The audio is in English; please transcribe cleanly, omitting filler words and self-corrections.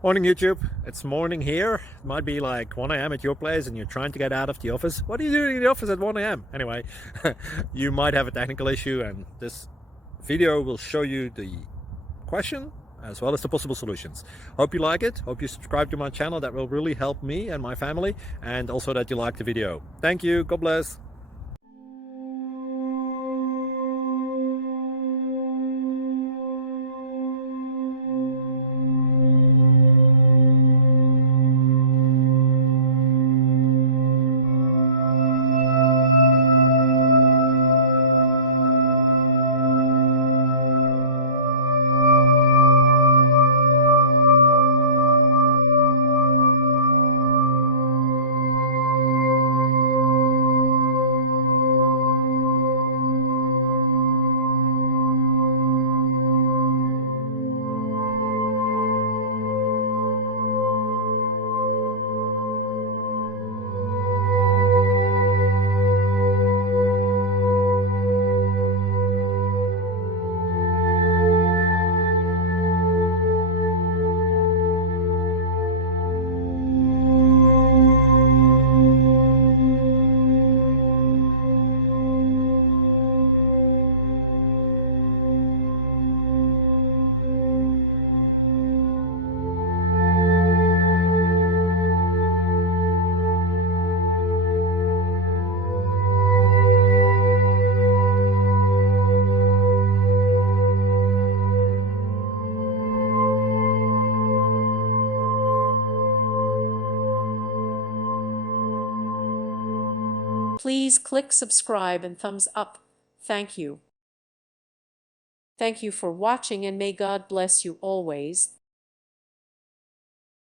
Morning YouTube, it's morning here. It might be like 1 a.m. at your place and you're trying to get out of the office. What are you doing in the office at 1 a.m.? Anyway, you might have a technical issue and this video will show you the question as well as the possible solutions. Hope you like it, hope you subscribe to my channel. That will really help me and my family, and also that you like the video. Thank you, God bless. Please click subscribe and thumbs up. Thank you. Thank you for watching, and may God bless you always.